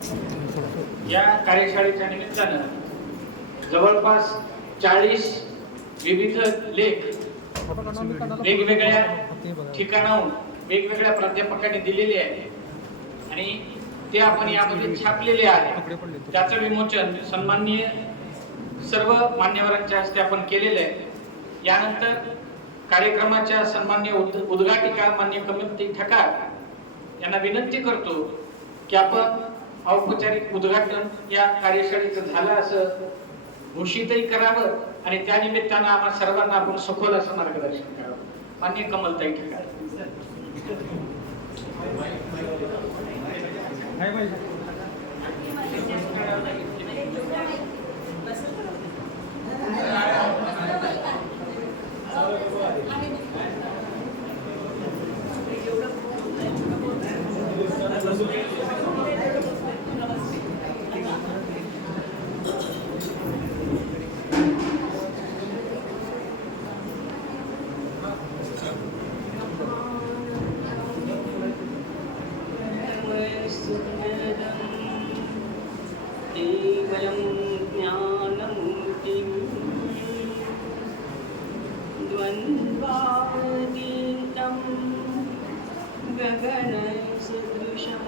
या कार्यशाळेच्या निमित्तानं जवळपास 40 विविध लेख वेगवेगळ्या ठिकाणाहून वेगवेगळ्या प्राध्यापकांनी दिलेले आहेत आणि ते आपण यामध्ये छापलेले आहे. त्याचं विमोचन सन्माननीय सर्व मान्यवरांच्या हस्ते आपण केलेले आहे. यानंतर कार्यक्रमाच्या सन्माननीय उद्घाटिका मान्य कमलताई ठकार यांना विनंती करतो की आपण औपचारिक उद्घाटन या कार्यशाळेचं झालं असं घोषितही करावं आणि त्या निमित्तानं आम्हा सर्वांना आपण सखोल असं मार्गदर्शन करावं. मान्य कमलताई ठकार. गगनसदृशं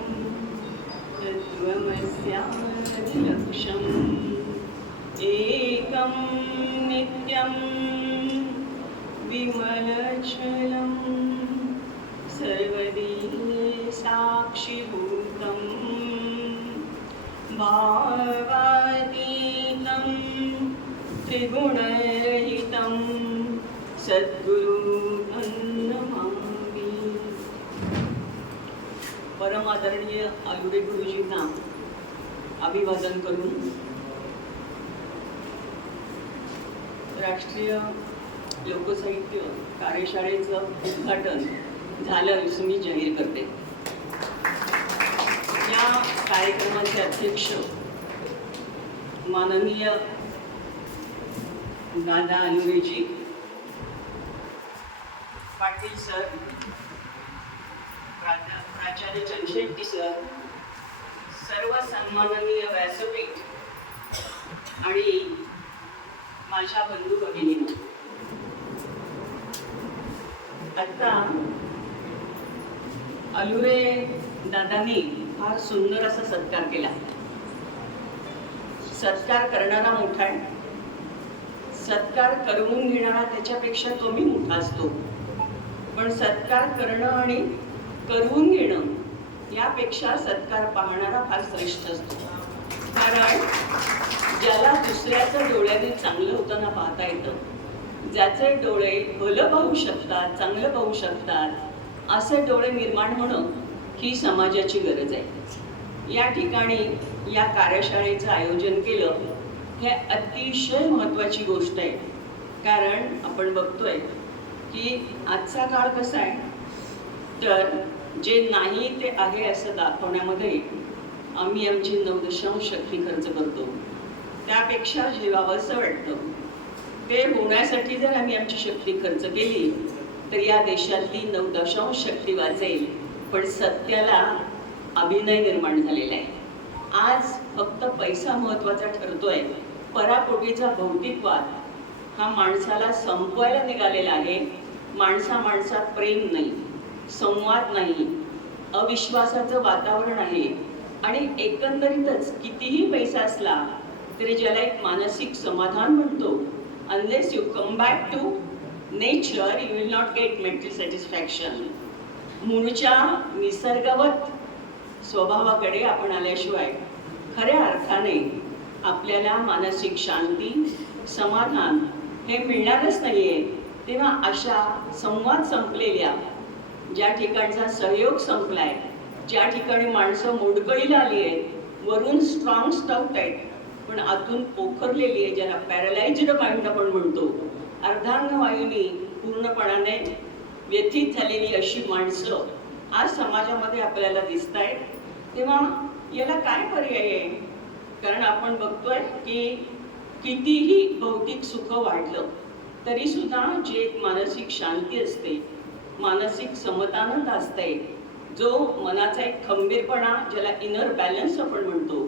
तत्त्वमस्यादिलक्ष्यम् एकं नित्यं विमलचलं सर्वदी साक्षिभूतं भावातीतं त्रिगुणरहितं सद्गुरुं नमामि. परम आदरणीय आयुर्वेद गुरुजींना अभिवादन करून राष्ट्रीय लोकसाहित्य कार्यशाळेचं उद्घाटन झालं असं मी जाहीर करते. या कार्यक्रमाचे अध्यक्ष माननीय दादा आयुर्वेदजी पाटील सर, प्राचार्य चंद्रशेट्टी सर, सर्व सन्माननीय व्यासपीठ आणि माझ्या बंधू भगिनींनो, आता अलुरे दादांनी फार सुंदर असा सत्कार केला. सत्कार करणारा मोठा आहे, सत्कार करवून घेणारा त्याच्यापेक्षा तो मी मोठा असतो. पण सत्कार करणं आणि करवून घेणं यापेक्षा सत्कार पाहणारा फार श्रेष्ठ असतो. कारण ज्याला दुसऱ्याच्या डोळ्याने चांगलं होताना पाहता येतं, ज्याचे डोळे भलं पाहू शकतात, चांगलं पाहू शकतात, असे डोळे निर्माण होणं ही समाजाची गरज आहे. या ठिकाणी या कार्यशाळेचं आयोजन केलं हे अतिशय महत्त्वाची गोष्ट आहे. कारण आपण बघतोय की आजचा काळ कसा आहे, तर जे नाही ते आहे असं दाखवण्यामध्ये आम्ही आमची 9.शक्ती खर्च करतो. त्यापेक्षा जेवावंसं वाटतं ते होण्यासाठी जर आम्ही आमची शक्ती खर्च केली तर या देशातली 9.शक्ती वाचेल. पण सत्याला अभिनय निर्माण झालेला आहे. आज फक्त पैसा महत्त्वाचा ठरतोय. पराकोटीचा भौतिकवाद हा माणसाला संपवायला निघालेला आहे. माणसात प्रेम नाही, संवाद नाही, अविश्वासाचं वातावरण आहे. आणि एकंदरीतच कितीही पैसा असला तरी ज्याला एक मानसिक समाधान म्हणतो, unless you come back to nature you will not get mental satisfaction. मूळच्या निसर्गवत स्वभावाकडे आपण आल्याशिवाय खऱ्या अर्थाने आपल्याला मानसिक शांती, समाधान हे मिळणारच नाहीये. तेव्हा अशा संवाद संपलेल्या, ज्या ठिकाणचा सहयोग संपलाय, ज्या ठिकाणी माणसं मोडकळीला आली आहेत, वरून स्ट्रॉंग स्टाउट आहेत पण आतून पोखरलेली आहे, ज्याला पॅरालाइज्ड माइंड आपण म्हणतो, अर्धांगवायूंनी पूर्णपणाने व्यथित झालेली अशी माणसं आज समाजामध्ये आपल्याला दिसत आहेत. तेव्हा याला काय पर्याय आहे? कारण आपण बघतोय की कितीही भौतिक सुख वाढलं तरी सुद्धा जे एक मानसिक शांती असते, मानसिक समतानंद असते, जो मनाचा एक खंबीरपणा, ज्याला इनर बॅलन्स आपण म्हणतो,